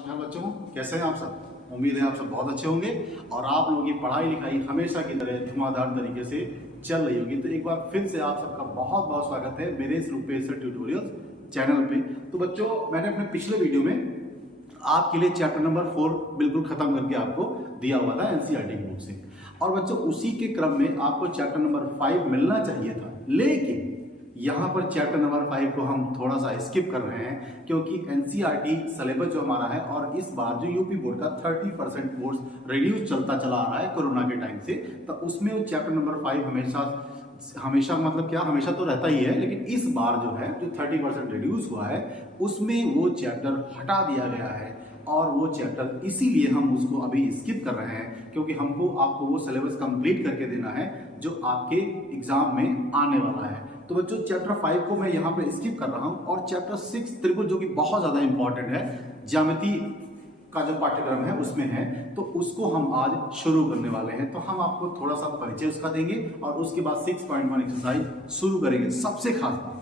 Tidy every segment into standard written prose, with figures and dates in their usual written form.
नमस्कार बच्चों, कैसे हैं आप सब। उम्मीद है आप सब बहुत अच्छे होंगे और आप लोगों की पढ़ाई लिखाई हमेशा की तरह धुआंधार तरीके से चल रही होगी। तो एक बार फिर से आप सबका बहुत बहुत स्वागत है मेरे इस रूपेश सर ट्यूटोरियल्स चैनल पे। तो बच्चों, मैंने अपने पिछले वीडियो में आपके लिए चैप्टर नंबर 4 बिल्कुल खत्म करके आपको दिया हुआ था एनसीईआरटी की बुक से। और बच्चों, उसी के क्रम में आपको चैप्टर नंबर 5 मिलना चाहिए था, लेकिन यहाँ पर चैप्टर नंबर 5 को हम थोड़ा सा स्किप कर रहे हैं क्योंकि एनसीईआरटी सिलेबस जो हमारा है और इस बार जो यूपी बोर्ड का 30% कोर्स रिड्यूस चलता चला आ रहा है कोरोना के टाइम से, तो उसमें चैप्टर नंबर 5 हमेशा मतलब क्या, हमेशा तो रहता ही है, लेकिन इस बार जो है जो 30% रिड्यूस हुआ है उसमें वो चैप्टर हटा दिया गया है। और वो चैप्टर इसीलिए हम उसको अभी स्किप कर रहे हैं क्योंकि हमको आपको वो सिलेबस कंप्लीट करके देना है जो आपके एग्जाम में आने वाला है। तो बच्चों, चैप्टर 5 को मैं यहाँ पे स्किप कर रहा हूँ और चैप्टर 6 त्रिभुज जो कि बहुत ज़्यादा इंपॉर्टेंट है, ज्यामिति का जो पाठ्यक्रम है उसमें है, तो उसको हम आज शुरू करने वाले हैं। तो हम आपको थोड़ा सा परिचय उसका देंगे और उसके बाद 6.1 एक्सरसाइज शुरू करेंगे। सबसे खास बात,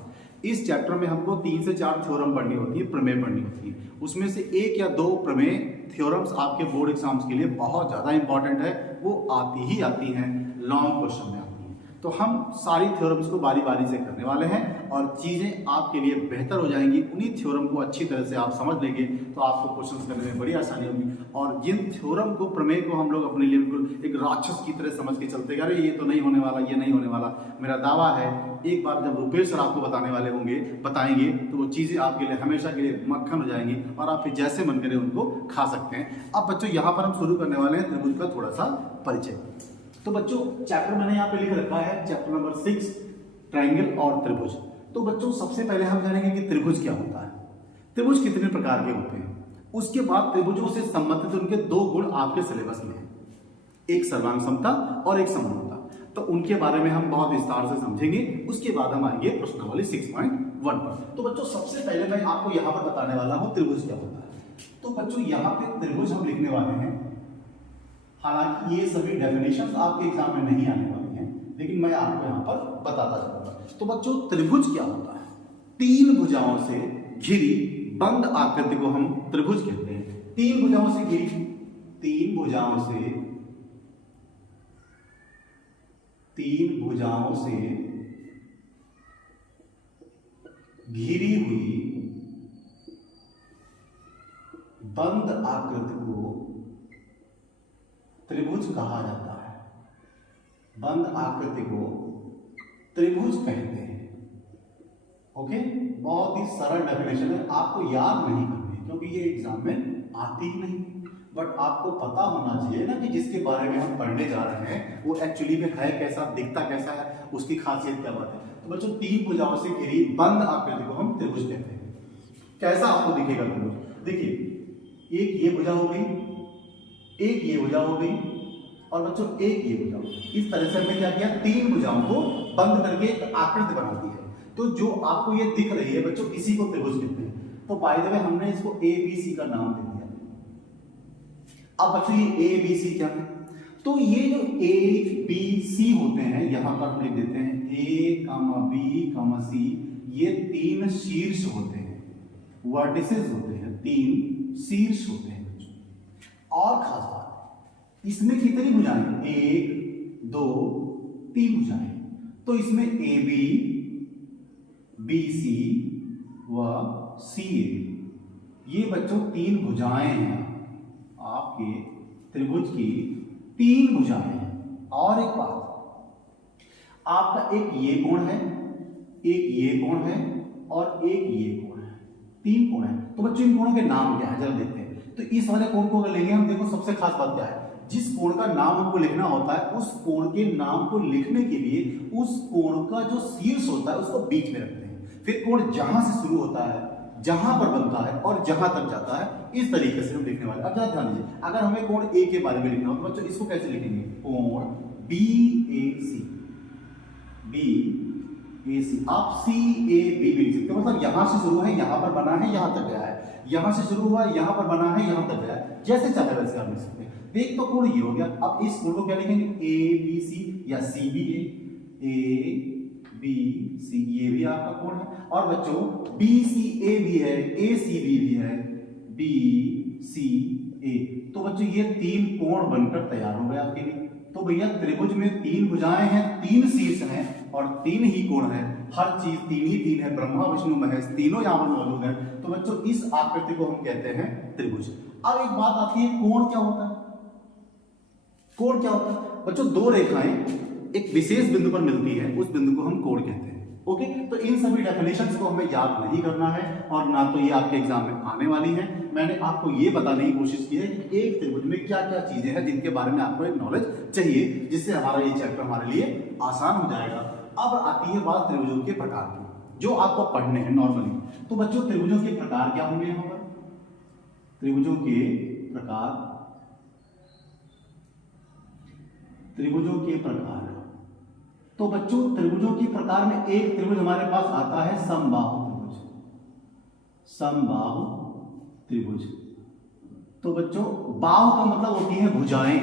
इस चैप्टर में हमको 3 से 4 थ्योरम पढ़नी होती है, प्रमेय पढ़नी होती है। उसमें से 1 या 2 प्रमेय थ्योरम्स आपके बोर्ड एग्जाम्स के लिए बहुत ज़्यादा इंपॉर्टेंट है, वो आती ही आती हैं, लॉन्ग क्वेश्चन में आती हैं। तो हम सारी थ्योरम्स को बारी बारी से करने वाले हैं और चीज़ें आपके लिए बेहतर हो जाएंगी। उन्हीं थ्योरम को अच्छी तरह से आप समझ लेंगे तो आपको क्वेश्चंस करने में बड़ी आसानी होगी। और जिन थ्योरम को, प्रमेय को हम लोग अपने लिए बिल्कुल एक राक्षस की तरह समझ के चलते हैं, अरे ये तो नहीं होने वाला, ये नहीं होने वाला, मेरा दावा है एक बार जब रूपेश सर आपको बताने वाले होंगे, बताएंगे, तो वो चीज़ें आपके लिए हमेशा के लिए मक्खन हो जाएंगी और आप फिर जैसे मन करे उनको खा सकते हैं। अब बच्चों, यहाँ पर हम शुरू करने वाले हैं त्रिभुज का थोड़ा सा परिचय। तो बच्चों, चैप्टर मैंने यहाँ पे लिख रखा है चैप्टर नंबर 6 ट्रायंगल और त्रिभुज। तो बच्चों, सबसे पहले हम जानेंगे कि त्रिभुज क्या होता है, त्रिभुज कितने प्रकार के होते हैं। उसके बाद त्रिभुजों से संबंधित उनके 2 गुण आपके सिलेबस में हैं, एक सर्वांग समता और एक समरूपता। तो उनके बारे में हम बहुत विस्तार से समझेंगे। उसके बाद हम आएंगे प्रश्नावली 6.1 पर। तो बच्चों, सबसे पहले मैं आपको यहाँ पर बताने वाला हूँ त्रिभुज क्या होता है। तो बच्चों, यहाँ पे त्रिभुज हम लिखने वाले हैं। हालांकि ये सभी डेफिनेशंस आपके एग्जाम में नहीं आने वाली हैं, लेकिन मैं आपको यहाँ पर बताता चलूंगा। तो बच्चों, त्रिभुज क्या होता है? 3 भुजाओं से घिरी बंद आकृति को हम त्रिभुज कहते हैं। 3 भुजाओं से घिरी, 3 भुजाओं से घिरी हुई बंद आकृति को त्रिभुज कहा जाता है। बंद आकृति को त्रिभुज कहते हैं। ओके, बहुत ही सरल डेफिनेशन है, आपको याद नहीं करनी क्योंकि ये एग्जाम में आती ही नहीं, बट आपको पता होना चाहिए ना कि जिसके बारे में हम पढ़ने जा रहे हैं वो एक्चुअली में है कैसा, दिखता कैसा है, उसकी खासियत क्या बात है। तो बच्चों, 3 भुजाओं से घिरी बंद आकृति को हम त्रिभुज कहते हैं। कैसा आपको दिखेगा त्रिभुज? देखिए, एक ये भुजा हो गई, एक ये भुजा हो गई और बच्चों एक ये भुजा हो गई। इस तरह से हमने क्या किया, 3 भुजाओं को बंद करके एक आकृति बना दी है। तो जो आपको ये दिख रही है बच्चों, इसी को त्रिभुज कहते हैं। तो बाय द वे हमने इसको ABC का नाम दे दिया। अब बच्चों, ये ABC क्या है? तो ये जो ABC होते हैं, यहां पर हम लिख देते हैं A, B, C, ये 3 शीर्ष होते हैं, वर्टिसेस होते हैं, 3 शीर्ष होते हैं। और खास बात, इसमें कितनी भुजाएं? 1, 2, 3 भुजाएं। तो इसमें AB, BC व CA, ये बच्चों 3 भुजाएं हैं, आपके त्रिभुज की 3 भुजाएं हैं। और एक बात, आपका एक ये कोण है, एक ये कोण है और एक ये कोण है, 3 कोण है। तो बच्चों, इन कोणों के नाम क्या है जरा देखते हैं। तो इस वाले कोण को अगर लेंगे हम, देखो सबसे खास बात क्या है, जिस कोण का नाम हमको लिखना होता है उस कोण के नाम को लिखने के लिए उस कोण का जो शीर्ष होता है उसको बीच में रखते हैं। फिर कोण जहां से शुरू होता है, जहां पर बनता है और जहां तक जाता है, इस तरीके से हम लिखने वाले। अब ध्यान दीजिए, अगर हमें कोण ए के बारे में लिखना हो तो बच्चों इसको कैसे लिखेंगे? कोण BAC, BAC। आप CAB भी लिख सकते हो, मतलब यहां से शुरू है, यहां पर बना है, यहां तक गया है, यहां से शुरू हुआ, यहां पर बना है, यहां तक गया है, जैसे चाहे वैसे आप लिख सकते हैं। देख, तो कोण ये हो गया। अब इस कोण को क्या लिखेंगे? ABC या CBA, ABC, ये भी आपका कोण है। और बच्चों BCA भी है, ACB भी है, बी सी ए। तो बच्चों ये 3 कोण बनकर तैयार हो गए आपके लिए। तो भैया त्रिभुज में 3 भुजाएं हैं, 3 शीर्ष हैं और 3 ही कोण हैं। हर चीज 3 ही 3 है, ब्रह्मा विष्णु महेश तीनों यहाँ पर मौजूद है। तो बच्चों इस आकृति को हम कहते हैं त्रिभुज। अब एक बात आती है, कोण क्या होता है? कोण क्या होता है बच्चों? 2 रेखाएं एक विशेष बिंदु पर मिलती है, उस बिंदु को हम कोण कहते हैं। ओके, तो इन सभी डेफिनेशंस को हमें याद नहीं करना है और ना तो ये आपके एग्जाम में आने वाली है। मैंने आपको ये बताने की कोशिश की है कि एक त्रिभुज में क्या क्या चीजें हैं जिनके बारे में आपको एक नॉलेज चाहिए, जिससे हमारा ये चैप्टर हमारे लिए आसान हो जाएगा। अब आती है बात त्रिभुजों के प्रकार की, जो आपको पढ़ने हैं नॉर्मली। तो बच्चों त्रिभुजों के प्रकार क्या होंगे यहाँ पर? त्रिभुजों के प्रकार, त्रिभुजों के प्रकार। तो बच्चों त्रिभुजों के प्रकार में एक त्रिभुज हमारे पास आता है समबाहु त्रिभुज। समबाहु त्रिभुज। तो बच्चों बाहु का मतलब होती है भुजाएं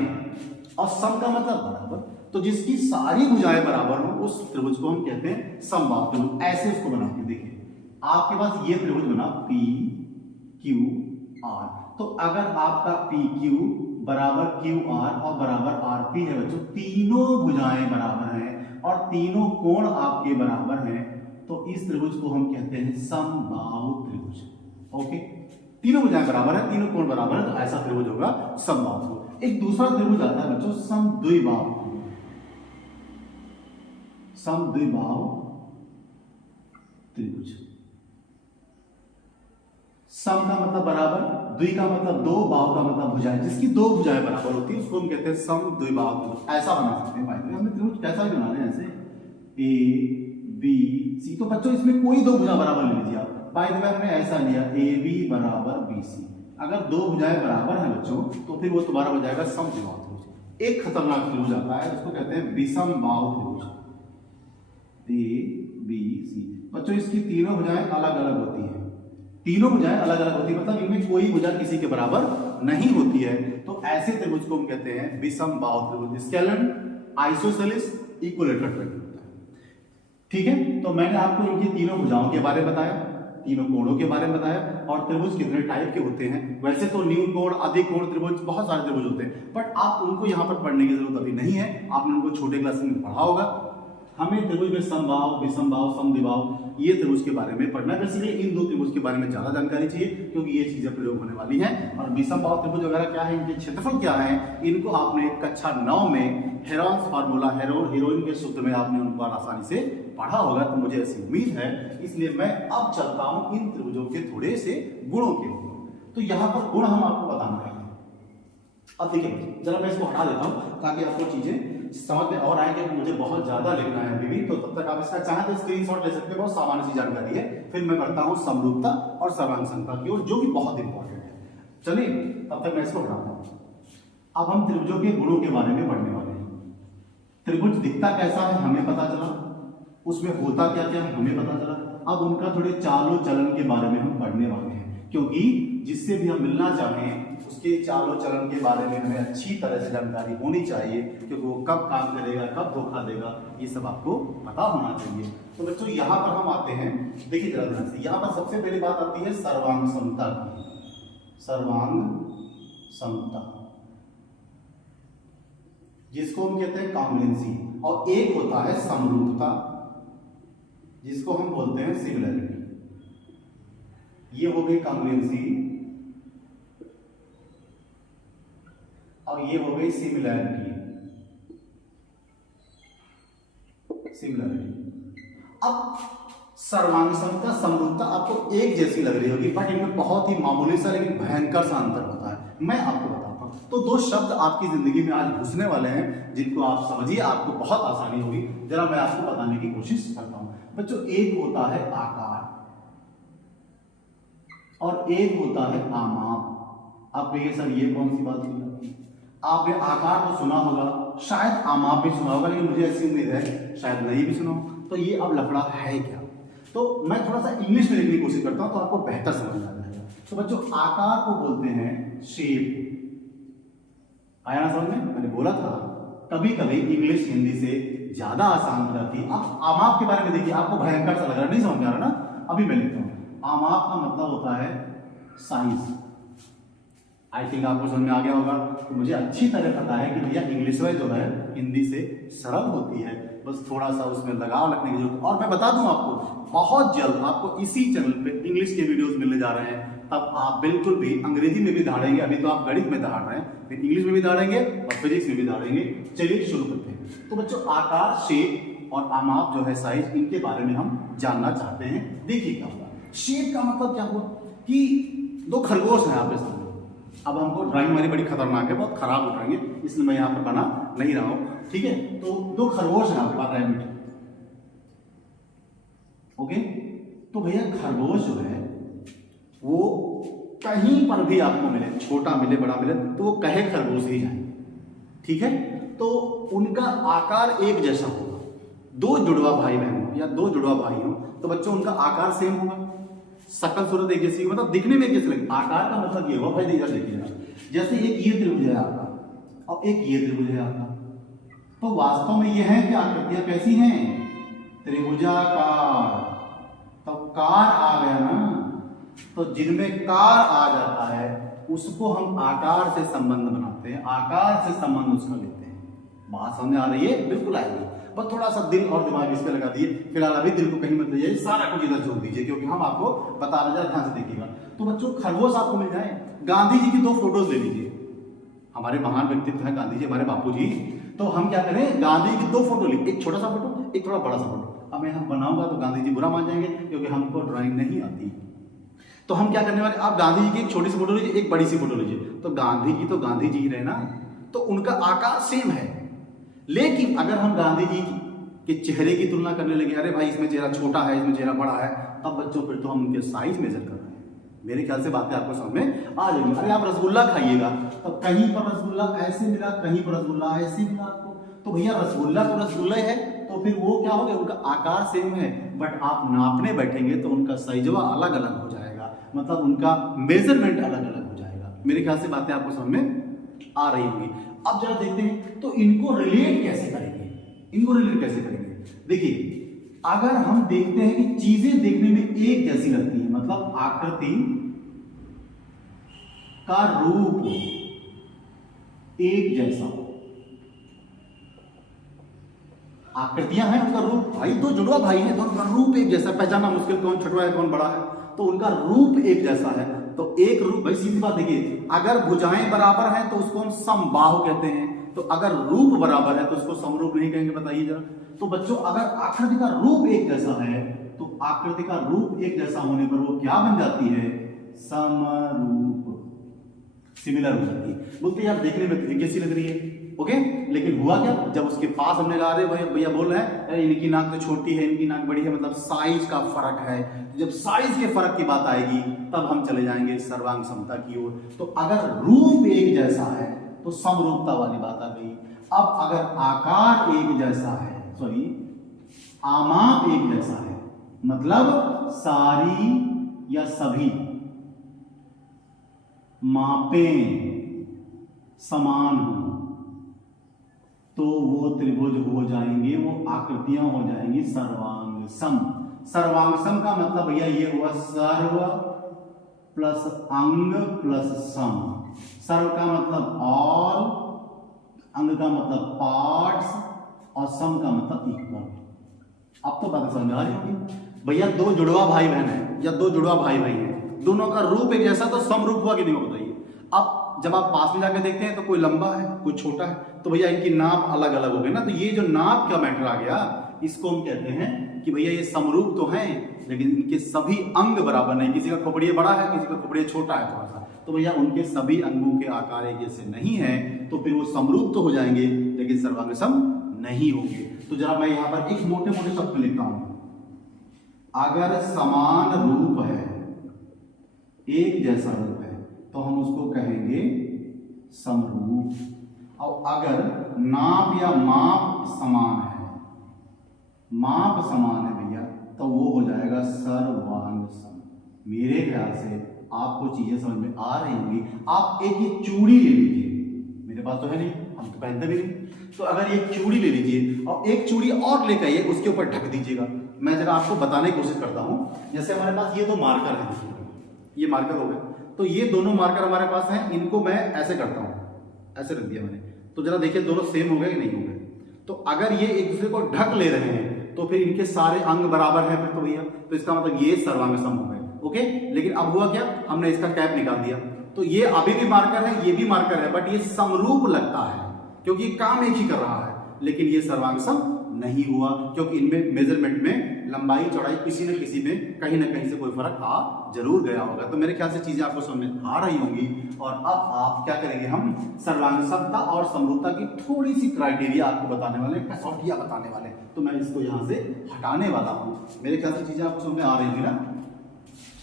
और सम का मतलब बराबर। तो जिसकी सारी भुजाएं बराबर हो उस त्रिभुज को हम कहते हैं समबाहु त्रिभुज। ऐसे उसको बनाते हैं। देखिए आपके पास ये त्रिभुज बना पी क्यू आर। तो अगर आपका पी क्यू बराबर क्यू आर और बराबर आर पी है बच्चों, तीनों भुजाएं बराबर हैं और तीनों कोण आपके बराबर हैं, तो इस त्रिभुज को हम कहते हैं समबाहु त्रिभुज। ओके, तीनों भुजाएं बराबर है, तीनों कोण बराबर है, तो ऐसा त्रिभुज होगा समबाहु। एक दूसरा त्रिभुज आता है बच्चों समद्विबाहु। समद्विबाहु त्रिभुज। सम का मतलब बराबर, द्वि का मतलब 2, बाहु का मतलब भुजाएं। जिसकी 2 भुजाएं बराबर होती है उसको हम कहते हैं समद्विबाहु त्रिभुज। ऐसा बना सकते हैं। भाई हमने त्रिभुज कैसा भी बना रहे हैं, ऐसे ए बी सी। तो बच्चों इसमें कोई 2 भुजा बराबर ले लीजिए आप। बाय द वे हमने ऐसा लिया ए बी बराबर बी सी। अगर 2 भुजाएं बराबर हैं बच्चों तो फिर वो दोबारा हो जाएगा समद्विबाहु त्रिभुज। एक खतरनाक त्रिभुज आता है उसको कहते हैं विषमबाहु त्रिभुज। A B C. बच्चों इसकी तीनों भुजाएं अलग अलग होती हैं। तीनों भुजाएं अलग अलग होती है, मतलब इनमें कोई भुजा किसी के बराबर नहीं होती है। तो ऐसे त्रिभुज को हम कहते हैं विषमबाहु त्रिभुज। स्केलन, आइसोसेलेस, इक्विलेटरल ट्रायंगल होता है। ठीक है, तो मैंने आपको इनकी तीनों भुजाओं के बारे में बताया, तीनों कोणों के बारे में बताया और त्रिभुज कितने टाइप के होते हैं। वैसे तो न्यून कोण, अधिक कोण त्रिभुज, बहुत सारे त्रिभुज होते हैं, बट आप उनको यहाँ पर पढ़ने की जरूरत अभी नहीं है। आपने उनको छोटे क्लास में पढ़ा होगा। हमें त्रिभुज में समबाहु, विषमबाहु, समद्विबाहु ये त्रिभुज के बारे में पढ़ना है। बेसिकली इन 2 त्रिभुज के बारे में ज्यादा जानकारी चाहिए क्योंकि ये चीजें प्रयोग होने वाली हैं। और विषमबाहु त्रिभुज वगैरह क्या है, इनके क्षेत्रफल क्या है, इनको आपने कक्षा 9 में हेरोन्स फार्मूला, हेरोइन के सूत्र में आपने उनको आसानी से पढ़ा होगा। तो मुझे ऐसी उम्मीद है, इसलिए मैं अब चलता हूं इन त्रिभुजों के थोड़े से गुणों के ऊपर। तो यहाँ पर गुण हम आपको बताना है। अब देखिए जरा मैं इसको हटा देता हूं ताकि आपको चीजें समझ में और आएंगे। मुझे बहुत ज्यादा लिखना है अभी भी, तो तब तक आप इसका चाहें तो स्क्रीनशॉट ले सकते हैं। बहुत सामान्य सी जानकारी है। फिर मैं बढ़ता हूं समरूपता और सर्वांग समता की ओर, जो कि बहुत इंपॉर्टेंट है। चलिए तब तक मैं इसको हटाता हूं। अब हम त्रिभुजों के गुणों के बारे में पढ़ने वाले हैं। त्रिभुज दिखता कैसा है हमें पता चला, उसमें होता क्या क्या है हमें पता चला। अब उनका थोड़े चालो चलन के बारे में हम पढ़ने वाले हैं, क्योंकि जिससे भी हम मिलना चाहें उसके चालो चलन के बारे में हमें अच्छी तरह से जानकारी होनी चाहिए, क्योंकि वो कब काम करेगा, कब धोखा देगा, ये सब आपको पता होना चाहिए। तो बच्चों यहाँ पर हम आते हैं, देखिए जरा ध्यान से। यहाँ पर सबसे पहली बात आती है सर्वांग समता की। सर्वांग समता, जिसको हम कहते हैं कॉन्ग्रुएंसी, और एक होता है समरूपता, जिसको हम बोलते हैं सिमिलरिटी। ये हो गई कॉन्ग्रुएंसी और ये हो गई सिमिलरिटी। अब सर्वांग समता, समरूपता आपको एक जैसी लग रही होगी, बट इनमें बहुत ही मामूली सा लेकिन भयंकर सा अंतर होता है। मैं आपको बताता हूं। तो 2 शब्द आपकी जिंदगी में आज घुसने वाले हैं, जिनको आप समझिए, आपको बहुत आसानी होगी। जरा मैं आपको बताने की कोशिश करता हूं। बच्चों एक होता है आकार और एक होता है आमाप। आप कहिए सर ये कौन सी बात हुई? आपने आकार तो सुना होगा, शायद आमाप भी सुना होगा, लेकिन मुझे ऐसी उम्मीद है शायद नहीं भी सुना हो। तो ये अब लफड़ा है क्या? तो मैं थोड़ा सा इंग्लिश में लिखने की कोशिश करता हूं तो आपको बेहतर समझ में आ जाएगा। तो बच्चों आकार को बोलते हैं शेप। आया ना समझ में? मैंने बोला था कभी कभी इंग्लिश हिंदी से ज्यादा आसान हो जाती है। अब आमाप के बारे में देखिए, आपको भयंकर सा लग रहा है, नहीं समझ में आ रहा ना? अभी मैं लिखता हूं। आमाप का मतलब होता है साइज। आई थिंक आपको समझ में आ गया होगा। तो मुझे अच्छी तरह पता है कि भैया इंग्लिश में जो है हिंदी से सरल होती है, बस थोड़ा सा उसमें लगाव रखने की जरूरत। और मैं बता दूं आपको, बहुत जल्द आपको इसी चैनल पे इंग्लिश के वीडियोस मिलने जा रहे हैं, तब आप बिल्कुल भी अंग्रेजी में भी दहाड़ेंगे। अभी तो आप गणित में दहाड़ रहे हैं, फिर इंग्लिश में भी दहाड़ेंगे और फिजिक्स में भी दहाड़ेंगे। चलिए शुरू करते हैं। तो बच्चों, आकार, शेप और माप जो है, साइज, इनके बारे में हम जानना चाहते हैं। देखिए क्या होगा। शेप का मतलब क्या हुआ कि दो खरगोश हैं आपके सामने। अब हमको ड्राइंग हमारी बड़ी खतरनाक है, बहुत खराब हो जाएंगे, इसलिए मैं यहाँ पर बना नहीं रहा हूं, ठीक है। तो दो खरगोश हैं आपके पास, रैबिट, ओके। तो भैया खरगोश जो है वो कहीं पर भी आपको मिले, छोटा मिले बड़ा मिले, तो वो कहे खरगोश ही जाए, ठीक है। तो उनका आकार एक जैसा होगा। दो जुड़वा भाई बहन हो या दो जुड़वा भाई हो तो बच्चों उनका आकार सेम होगा, शकल सूरत एक जैसी, मतलब दिखने में कैसे लगे। आकार का मतलब ये होगा, भाई इधर देखिए, जैसे एक ये त्रिभुज है आपका और एक ये त्रिभुज है आपका, तो वास्तव में ये है कि आकृतियां कैसी हैं, त्रिभुजाकार। तो कार आ गया ना, तो जिनमें कार आ जाता है उसको हम आकार से संबंध बनाते हैं, आकार से संबंध उसका लेते हैं। बात समझ आ रही है? बिल्कुल आएगी, बस थोड़ा सा दिल और दिमाग इस पे लगा दिए। फिलहाल अभी दिल को कहीं मत ले जाइए, सारा कुछ इधर छोड़ दीजिए, क्योंकि हम आपको बता रहे हैं, ध्यान से देखिएगा। तो बच्चों खरगोश आपको मिल जाए, गांधी जी की दो फोटोज ले लीजिए, हमारे महान व्यक्तित्व है गांधी जी, हमारे बापू जी। तो हम क्या करें, गांधी की दो फोटो ली, एक छोटा सा फोटो, एक थोड़ा बड़ा सा फोटो। अब मैं हम बनाऊंगा तो गांधी जी बुरा मान जाएंगे, क्योंकि हमको ड्राइंग नहीं आती। तो हम क्या करने वाले, आप गांधी जी की एक छोटी सी फोटो लीजिए, एक बड़ी सी फोटो लीजिए। तो गांधी जी तो गांधी जी ही रहे ना, तो उनका आकार सेम है। लेकिन अगर हम गांधी जी के चेहरे की तुलना करने लगे, अरे भाई इसमें चेहरा छोटा है, इसमें चेहरा बड़ा है, तब बच्चों फिर तो हम उनके साइज मेजर कर रहे हैं। मेरे ख्याल से बातें आपको समझ में आ जाएगी। अरे आप रसगुल्ला खाइएगा, तो कहीं पर रसगुल्ला ऐसे मिला, कहीं पर रसगुल्ला ऐसे मिला आपको, तो भैया रसगुल्ला तो रसगुल्ला है, तो फिर वो क्या हो गया, उनका आकार सेम है, बट आप नापने बैठेंगे तो उनका साइजवा अलग अलग हो जाएगा, मतलब उनका मेजरमेंट अलग अलग हो जाएगा। मेरे ख्याल से बातें आपको समझ में आ रही होंगी। अब जरा देखते हैं तो इनको रिलेट कैसे करेंगे, इनको रिलेट कैसे करेंगे। देखिए, अगर हम देखते हैं कि चीजें देखने में एक जैसी लगती हैं, मतलब आकृति का रूप एक जैसा हो, आकृतियां हैं, उनका रूप, भाई दो जुड़वा भाई हैं, दोनों का रूप एक जैसा, पहचानना मुश्किल कौन छोटा है कौन बड़ा है, तो उनका रूप एक जैसा है। तो एक रूप, भाई सीधी बात देखिए, अगर भुजाएं बराबर हैं तो उसको हम समबाहु कहते हैं, तो अगर रूप बराबर है तो उसको समरूप नहीं कहेंगे, बताइए जरा। तो बच्चों अगर आकृति का रूप एक जैसा है तो आकृति का रूप एक जैसा होने पर वो क्या बन जाती है, समरूप, सिमिलर हो जाती है। बोलते हैं यार देखने में एक जैसी लग रही है, ओके। लेकिन हुआ क्या, जब उसके पास हमने कहा, अरे भैया बोल रहे हैं इनकी नाक तो छोटी है, इनकी नाक बड़ी है, मतलब साइज का फर्क है। जब साइज के फर्क की बात आएगी तब हम चले जाएंगे सर्वांग समता की ओर। तो अगर रूप एक जैसा है तो समरूपता वाली बात आ गई। अब अगर आकार एक जैसा है, सॉरी आमाप एक जैसा है, मतलब सारी या सभी मापें समान हो, तो वो त्रिभुज हो जाएंगे, वो आकृतियां हो जाएंगी सर्वांग सम। सर्वांग सम का मतलब भैया ये हुआ सर्व प्लस अंग प्लस सम। सर्व का मतलब ऑल, अंग का मतलब पार्ट्स और सम का मतलब इक्वल। अब तो बात समझ आ रही होगी। भैया दो जुड़वा भाई बहन है या दो जुड़वा भाई भाई हैं, दोनों का रूप एक जैसा, तो समरूप हुआ कि नहीं हुआ बताइए। अब जब आप पास में जाकर देखते हैं तो कोई लंबा है कोई छोटा है, तो भैया इनकी नाप अलग अलग हो गई ना। तो ये जो नाप का मैटर आ गया, इसको हम कहते हैं कि भैया ये समरूप तो हैं, लेकिन इनके सभी अंग बराबर नहीं। किसी का खोपड़िया बड़ा है, किसी का खोपड़िया छोटा है थोड़ा सा, तो भैया उनके सभी अंगों के आकार एक जैसे नहीं है, तो फिर वो समरूप तो हो जाएंगे लेकिन सर्वांग सम नहीं होंगे। तो जरा मैं यहां पर एक मोटे मोटे शब्द लिखता हूं, अगर समान रूप है, एक जैसा रूप है, तो हम उसको कहेंगे समरूप। और अगर नाप या माप समान है, माप समान है भैया, तो वो हो जाएगा सर्वांग सम। मेरे ख्याल से आपको चीजें समझ में आ रही होंगी। आप एक ये चूड़ी ले लीजिए, मेरे पास तो है नहीं, हम तो पहनते भी नहीं, तो अगर एक चूड़ी ले लीजिए और एक चूड़ी और लेकर आइए, उसके ऊपर ढक दीजिएगा। मैं जरा आपको बताने की कोशिश करता हूं। जैसे हमारे पास ये दो मार्कर है, ये मार्कर हो गए, तो ये दोनों मार्कर हमारे पास हैं, इनको मैं ऐसे करता हूं, ऐसे रख दिया मैंने, तो जरा देखिए दोनों सेम हो गए कि नहीं हो गए। तो अगर ये एक दूसरे को ढक ले रहे हैं तो फिर इनके सारे अंग बराबर हैं फिर तो भैया, तो इसका मतलब ये सर्वांग सम हो गए। ओके, लेकिन अब हुआ क्या, हमने इसका कैप निकाल दिया, तो ये अभी भी मार्कर है, ये भी मार्कर है, बट ये समरूप लगता है क्योंकि काम एक ही कर रहा है, लेकिन ये सर्वांग सम नहीं हुआ क्योंकि इनमें मेजरमेंट में लंबाई चौड़ाई किसी न किसी में कहीं ना कहीं से कोई फर्क आ जरूर गया होगा। तो मेरे ख्याल से चीजें आपको समझ आ रही होंगी। और अब आप क्या करेंगे, हम सर्वांग समता और समरूपता की थोड़ी सी क्राइटेरिया आपको बताने वाले, कसौटियां बताने वाले। तो मैं इसको यहां से हटाने वाला हूं, मेरे ख्याल से चीजें आपको समझ में आ रही होंगी ना।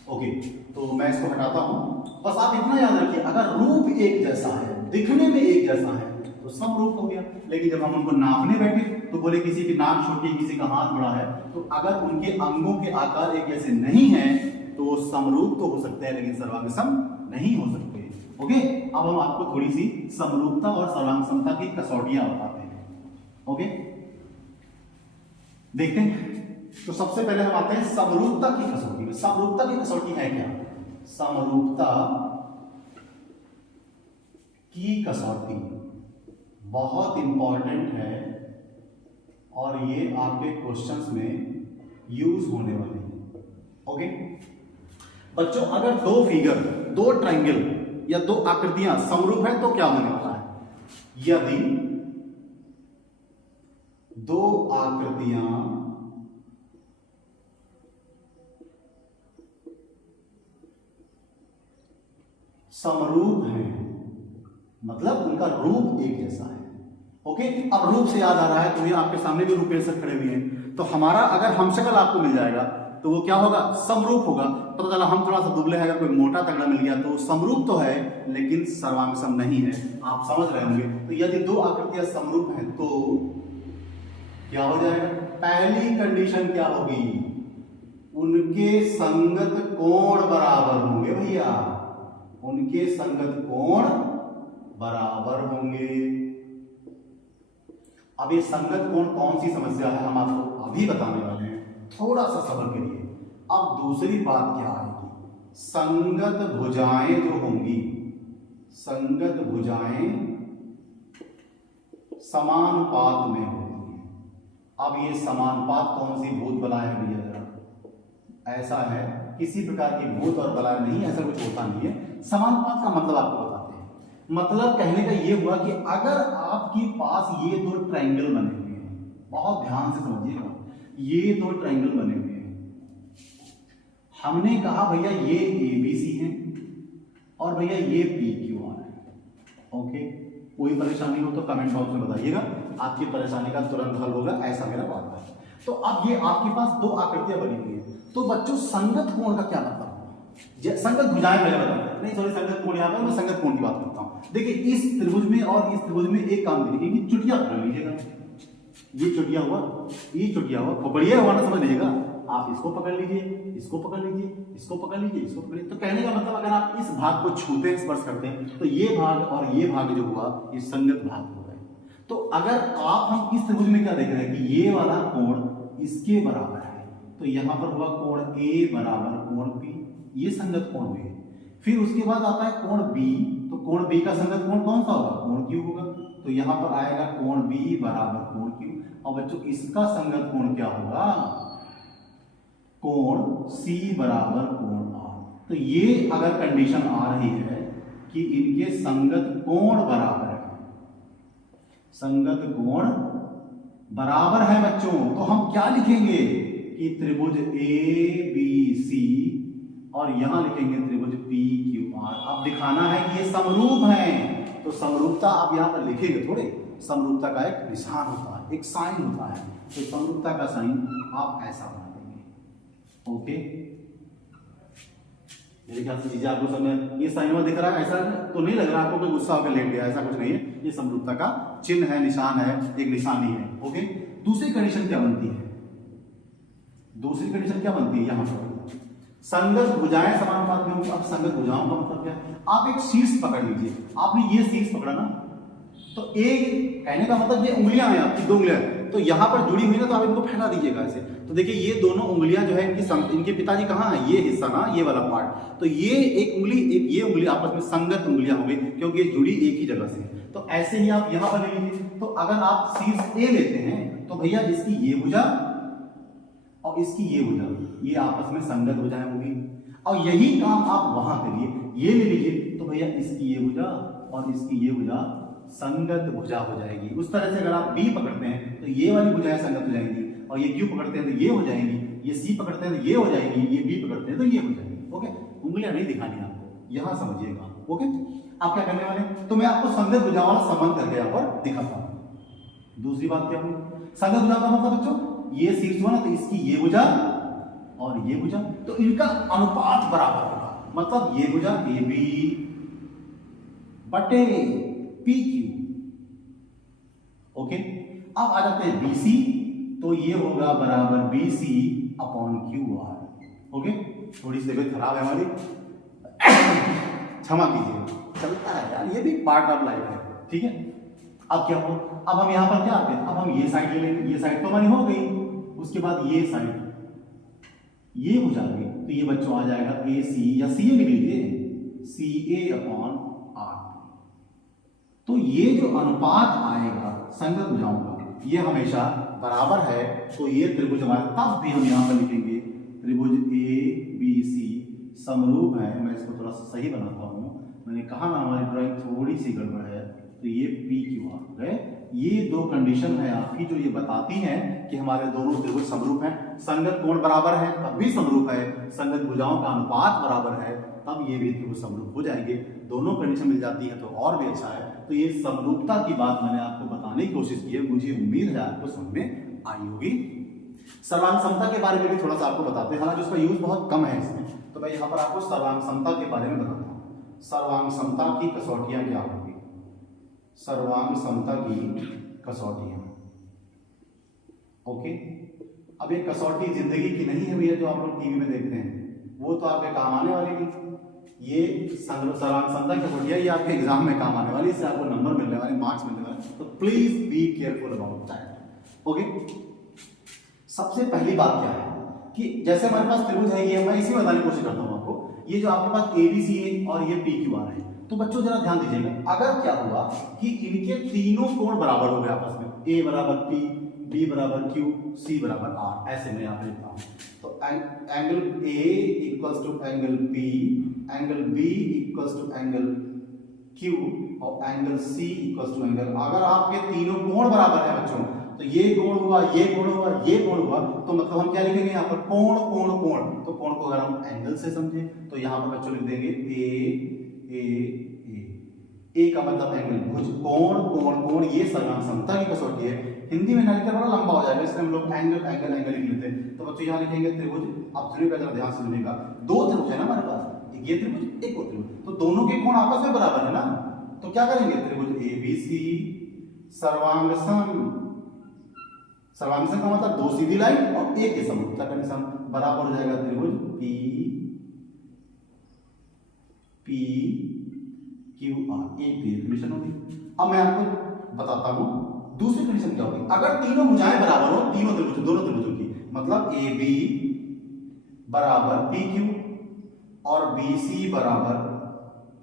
ओके, तो मैं इसको हटाता हूं। बस आप इतना याद रखिए, अगर रूप एक जैसा है, दिखने में एक जैसा है, तो समरूप हो गया। लेकिन जब हम उनको नापने बैठे तो बोले किसी की नाक छोटी, किसी का हाथ बड़ा है, तो अगर उनके अंगों के आकार एक जैसे नहीं है तो वो समरूप तो हो सकते हैं लेकिन सर्वांग सम नहीं हो सकते। ओके, अब हम आपको थोड़ी सी समरूपता और सर्वांग समता की कसौटियां बताते हैं। ओके, देखते हैं। तो सबसे पहले हम आते हैं समरूपता की कसौटी में। समरूपता की कसौटी है क्या? समरूपता की कसौटी बहुत इंपॉर्टेंट है और ये आपके क्वेश्चंस में यूज होने वाले हैं। ओके बच्चों, अगर दो फिगर, दो ट्रायंगल या दो आकृतियां समरूप है तो क्या होने वाला है? यदि दो आकृतियां समरूप हैं, मतलब उनका रूप एक जैसा है। ओके, अब रूप से याद आ रहा है, तो ये आपके सामने भी रूपेशक खड़े हुए हैं, तो हमारा अगर हमशक्ल आपको मिल जाएगा तो वो क्या होगा? समरूप होगा। पता चला हम थोड़ा सा दुबले हैं, अगर कोई मोटा तगड़ा मिल गया तो समरूप तो है लेकिन सर्वांग सम नहीं है। आप समझ रहे होंगे। तो यदि दो आकृतियां समरूप हैं तो क्या हो जाएगा? पहली कंडीशन क्या होगी? उनके संगत कोण बराबर होंगे भैया, उनके संगत कोण बराबर होंगे। अब ये संगत कोण कौन सी समस्या है हम आपको अभी बताने वाले हैं, थोड़ा सा सब्र करिए। अब दूसरी बात क्या आएगी? संगत भुजाएं जो होंगी, संगत भुजाएं समानुपात में होंगी। अब ये समानुपात कौन सी भूत बलाएं है भैया? जरा ऐसा है, किसी प्रकार की भूत और बलाएं नहीं, ऐसा कुछ होता नहीं है। समानुपात का मतलब आपको बताते हैं। मतलब कहने का ये हुआ कि अगर आपके पास ये दो ट्रायंगल बने हुए हैं, बहुत ध्यान से समझिएगा, ये दो ट्रायंगल बने हुए हैं, हमने कहा भैया ये ABC है और भैया ये PQR है। ओके, कोई परेशानी हो तो कमेंट बॉक्स में बताइएगा, आपकी परेशानी का तुरंत हल होगा, ऐसा मेरा वादा है। तो अब ये आपके पास दो आकृतियां बनी हुई है, तो बच्चों संगत कोण का क्या मतलब? संगत भुजाएं पहले बताते हैं, नहीं सॉरी, संगत कोण, यहां पर मैं संगत कोण की बात करता हूं। देखिए इस त्रिभुज में और इस त्रिभुज में एक काम देखिए कि चुटिया पकड़ लीजिएगा, ये चुटिया हुआ, ये चुटिया हुआ, खोपड़िया हुआ ना, समझ लीजिएगा। आप इसको पकड़ लीजिए, इसको पकड़ लीजिए, इसको पकड़ लीजिए, इसको पकड़ लीजिए। तो कहने का मतलब अगर आप इस भाग को छूते हैं, स्पर्श करते हैं, तो ये भाग और ये भाग जो हुआ ये संगत भाग हो गए। तो अगर आप हम इस त्रिभुज में क्या देख रहे हैं कि ये वाला कोण इसके बराबर है, तो यहां पर हुआ कोण A बराबर कोण P, ये संगत कोण हुए। फिर उसके बाद आता है कोण B, तो कोण B का संगत कोण कौन सा होगा? कोण Q होगा। तो यहां पर आएगा कोण B बराबर कोण Q। और बच्चों इसका संगत कोण क्या होगा? कोण C बराबर कोण R। तो ये अगर कंडीशन आ रही है कि इनके संगत कोण बराबर है, संगत कोण बराबर है बच्चों, तो हम क्या लिखेंगे कि त्रिभुज ABC और यहां लिखेंगे त्रिभुज PQR। अब दिखाना है कि ये समरूप हैं, तो समरूपता आप यहां पर लिखेंगे थोड़े, समरूपता का एक निशान होता है, एक साइन होता है, तो समरूपता का साइन आप ऐसा बना देंगे। ओके, मेरे ख्याल से चीजें आपको समझ, ये साइन में दिख रहा है, ऐसा तो नहीं लग रहा आपको कोई गुस्सा होकर लेट गया, ऐसा कुछ नहीं है, ये समरूपता का चिन्ह है, निशान है, एक निशानी है। ओके, दूसरी कंडीशन क्या बनती है? दूसरी कंडीशन क्या बनती है? यहां पर संगत भुजाएं समानुपात में होंगी। अब संगत भुजाओं का मतलब क्या है? आप एक शीर्ष पकड़ लीजिए, आपने ये शीर्ष पकड़ा ना, तो एक कहने का मतलब ये उंगलियां हैं आपकी, दो उंगलियां, तो यहाँ पर जुड़ी हुई ना, तो आप इनको फैला दीजिएगा ऐसे। तो देखिए ये दोनों उंगलियां जो है इनके पिताजी कहाँ है, ये हिस्सा ना, ये वाला पार्ट, तो ये एक उंगली एक ये उंगली आपस में संगत उंगलियां हो गई, क्योंकि ये जुड़ी एक ही जगह से। तो ऐसे ही आप यहाँ पर ले लीजिए। तो अगर आप शीर्ष ए लेते हैं तो भैया इसकी ये भुजा और इसकी ये भुजा, ये आपस में संगत भुजाएं होगी। और यही काम आप वहां करिए, ये ले लीजिए तो भैया इसकी ये भुजा और इसकी ये भुजा संगत भुजा हो जाएगी। उस तरह से अगर आप बी पकड़ते हैं तो ये वाली भुजाएं संगत हो जाएंगी, और ये क्यू पकड़ते हैं तो ये हो जाएंगी, ये सी पकड़ते हैं तो ये हो जाएगी, ये बी पकड़ते हैं तो ये हो जाएगी। ओके, उंगलियां नहीं दिखानी आपको, यहां समझिएगा। ओके, आप क्या करने वाले, तो मैं आपको संगत भुजा वाला संबंध करके यहाँ पर दिखाता हूं। दूसरी बात क्या हुई, संगत भुजा का मतलब बच्चों ये शीर्ष हुआ ना, तो इसकी ये भुजा और ये भुजा, तो इनका अनुपात बराबर होगा। मतलब ये भुजा ए बी बटे पी क्यू। ओके, अब आ जाते हैं बी सी, तो ये होगा बराबर B C upon Q R. Okay, थोड़ी सी तबीयत खराब है हमारी, क्षमा कीजिए, चलता है यार, ये भी पार्ट ऑफ लाइफ है। ठीक है, अब क्या हो, अब हम यहां पर क्या आते हैं, अब हम ये साइड ले लेंगे, ये साइड तो हमारी हो गई, उसके बाद ये साइड ये हो जाएगी, तो ये बच्चों आ जाएगा ए सी, या सी ए लिख लीजिए, सी ए अपॉन आर। तो ये जो अनुपात आएगा संगत भुजाओं का, ये हमेशा बराबर है। तो ये त्रिभुज हमारे, तब भी हम यहां पर लिखेंगे त्रिभुज ए बी सी समरूप है। मैं इसको थोड़ा सा सही बनाता हूं, मैंने कहा ना हमारी ड्राइंग थोड़ी सी गड़बड़ है, तो ये पी क्यू आर हो गए। ये दो कंडीशन है आपकी जो ये बताती हैं कि हमारे दोनों त्रिभुज समरूप हैं। संगत कोण बराबर है तब भी समरूप है, संगत भुजाओं का अनुपात बराबर है तब ये भी त्रिभुज समरूप हो जाएंगे। दोनों कंडीशन मिल जाती है तो और भी अच्छा है। तो ये समरूपता की बात मैंने आपको बताने की कोशिश की है, मुझे उम्मीद है आपको समझ में आई होगी। सर्वांग समता के बारे में भी थोड़ा सा आपको बताते हैं, हालांकि उसका यूज बहुत कम है इसमें, तो मैं यहाँ पर आपको सर्वांग समता के बारे में बताता हूँ। सर्वांग समता की कसौटियां क्या होगी, सर्वांग समता की कसौटियां। ओके, अब ये कसौटी जिंदगी की नहीं है भैया जो आप लोग टीवी में देखते हैं, वो तो आपके काम आने वाली थी। ये सर्वांग समता की कसौटियां ये आपके एग्जाम में काम आने वाली, इससे आपको नंबर मिलने वाले, मार्क्स मिलने वाले, तो please be careful about that. Okay, सबसे पहली बात क्या है कि जैसे हमारे पास त्रिभुज है, ये मैं इसी में बताने की कोशिश करता हूं आपको। ये जो आपके पास ए बी सी है और ये पी क्यू आर है, तो बच्चों जरा ध्यान दीजिएगा, अगर क्या हुआ कि इनके तीनों कोण बराबर हो गए आपस में, ए बराबर पी, बी बराबर क्यू, सी बराबर आर, ऐसे मैं यहाँ पे लिखता हूँ। तो angle A equals to angle P, angle B equals to angle Q और angle C equals to angle, अगर आपके तीनों कोण बराबर है बच्चों, तो ये कोण हुआ, ये कोण हुआ, ये कोण हुआ, तो मतलब हम क्या लिखेंगे यहाँ पर, कोण कोण कोण। तो कोण को अगर हम एंगल से समझे तो यहाँ पर बच्चों लिख देंगे ए का मतलब एंगल, भुज, कोण कोण कोण, ये सर्वांग समता की कसौटी है। हिंदी में ना लिखकर बड़ा लंबा हो जाएगा, इसलिए हम लोग एंगल एंगल एंगल लिख लेते हैं। तो बच्चों यहाँ लिखेंगे त्रिभुज, आप सुनिएगा जरा ध्यान से सुनिएगा, दो त्रिभुज है ना हमारे पास, एक ये त्रिभुज एक वो त्रिभुज, तो दोनों के कोण आपस में बराबर है ना, तो क्या करेंगे, त्रिभुज ए बी सी सर्वांग सम, सर्वांग सम का मतलब दो सीधी लाइन और एक के समरूपता का निशान, बराबर हो जाएगा त्रिभुज पी पी क्यू आर। एक कंडीशन होगी। अब मैं आपको बताता हूं दूसरी कंडीशन क्या होगी, अगर तीनों भुजाएं बराबर हो, तीनों त्रिभुज, दोनों त्रिभुजों की, मतलब ए बी बराबर पी क्यू और बी सी बराबर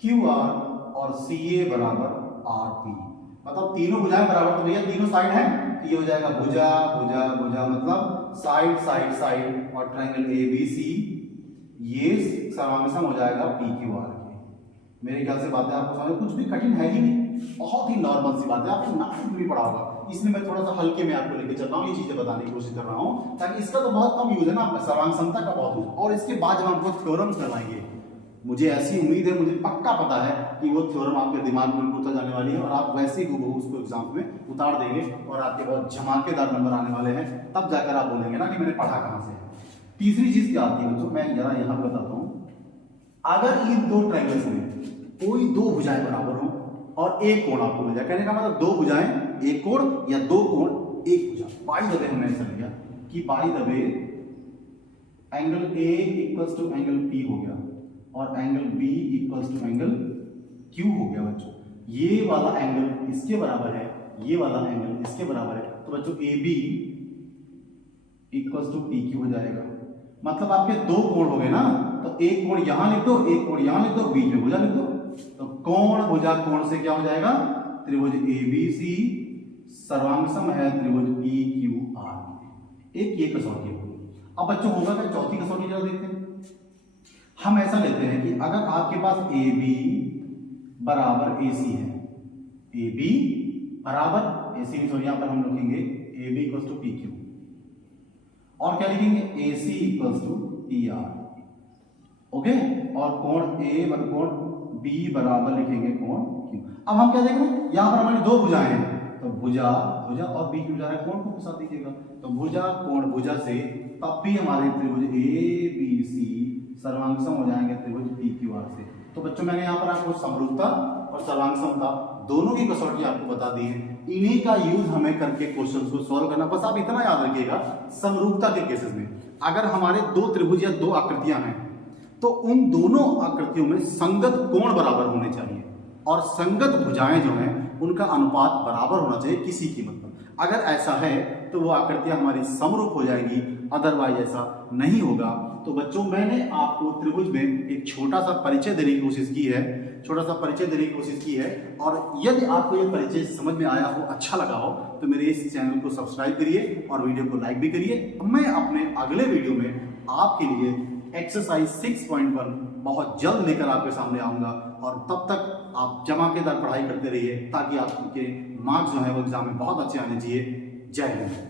क्यू आर और सी ए बराबर आर पी, मतलब तीनों भुजाएं बराबर, तो भैया तीनों साइड हैं, तो ये हो जाएगा भुजा भुजा भुजा, मतलब साइड साइड साइड, और ट्रायंगल ए बी सी ये सर्वांग हो जाएगा पी क्यू आर के। मेरे ख्याल से बातें आपको समझ, कुछ भी कठिन है ही नहीं, बहुत ही नॉर्मल सी बात है, आपने नाटक भी पढ़ा होगा, इसलिए मैं थोड़ा सा हल्के में आपको लेके चल रहा हूँ, ये चीजें बताने की कोशिश कर रहा हूँ, ताकि इसका तो बहुत कम यूज है ना, सर्वांग समता का बहुत यूज, और इसके बाद जब आपको थ्योरम करवाएंगे, मुझे ऐसी उम्मीद है, मुझे पक्का पता है कि वो थ्योरम आपके दिमाग में उतर जाने वाली है और आप वैसे ही उसको एग्जाम में उतार देंगे और आपके बहुत धमाकेदार नंबर आने वाले हैं, तब जाकर आप बोलेंगे ना कि मैंने पढ़ा कहां से। तीसरी चीज क्या आती है बच्चों, मैं जरा यहाँ पे बताता हूँ, अगर इन दो ट्रायंगल्स में कोई दो भुजाएं बराबर हो और एक कोण आपको मिल जाए, कहने का मतलब दो भुजाएं एक कोण या दो कोण एक भुजा, बाई द वे हमने ऐसा लिया कि by the way angle A equals to angle P हो गया और angle B equals to angle Q हो गया बच्चों। ये वाला एंगल इसके बराबर है, ये वाला एंगल इसके बराबर है, तो बच्चों A B equal to P Q हो जाएगा। मतलब आपके दो कोण हो गए ना, तो एक कोण यहां लिख दो, एक कोण यहां लिख दो, बीच में भुजा लिख दो। तो कोण भुजा कोण से क्या हो जाएगा, त्रिभुज एबीसी सर्वांगसम है त्रिभुज पी क्यू आर। एक ये कसौटी होगी। अब बच्चों होगा क्या चौथी कसौटी, जरा देखते हैं। हम ऐसा लेते हैं कि अगर आपके पास ए बी बराबर ए सी है, ए बी बराबर ए सी, सॉरी यहां पर हम लिखेंगे A B equal to P Q, और क्या लिखेंगे A C equal to P R. Okay, और कोण ए बराबर कोण बी बराबर लिखेंगे कोण क्यू। अब हम क्या देख रहे हैं, यहां पर हमारी दो भुजाएं हैं, तो भुजा भुजा और बी क्यू जा रहा है, कोण को फंसा दीजिएगा। तो भुजा कोण भुजा से तब भी हमारे त्रिभुज ए बी सी सर्वांगसम हो जाएंगे त्रिभुज पी क्यू आर से। तो बच्चों मैंने यहाँ पर आपको समरूपता और सर्वांगसमता दोनों की कसौटी आपको बता दी है। इन्हीं का यूज हमें करके क्वेश्चंस को सॉल्व करना। बस आप इतना याद रखिएगा, समरूपता के केसेस में अगर हमारे दो त्रिभुज या दो आकृतियां हैं तो उन दोनों आकृतियों में संगत कोण बराबर होने चाहिए और संगत भुजाएं जो हैं उनका अनुपात बराबर होना चाहिए किसी कीमत पर। अगर ऐसा है तो वो आकृतियां हमारी समरूप हो जाएंगी, अदरवाइज ऐसा नहीं होगा। तो बच्चों मैंने आपको त्रिभुज में एक छोटा सा परिचय देने की कोशिश की है, और यदि आपको ये परिचय समझ में आया हो, अच्छा लगा हो, तो मेरे इस चैनल को सब्सक्राइब करिए और वीडियो को लाइक भी करिए। मैं अपने अगले वीडियो में आपके लिए एक्सरसाइज 6.1 बहुत जल्द लेकर आपके सामने आऊंगा, और तब तक आप धमाकेदार पढ़ाई करते रहिए ताकि आपके मार्क्स जो है वो एग्जाम में बहुत अच्छे आने चाहिए। जय हिंद।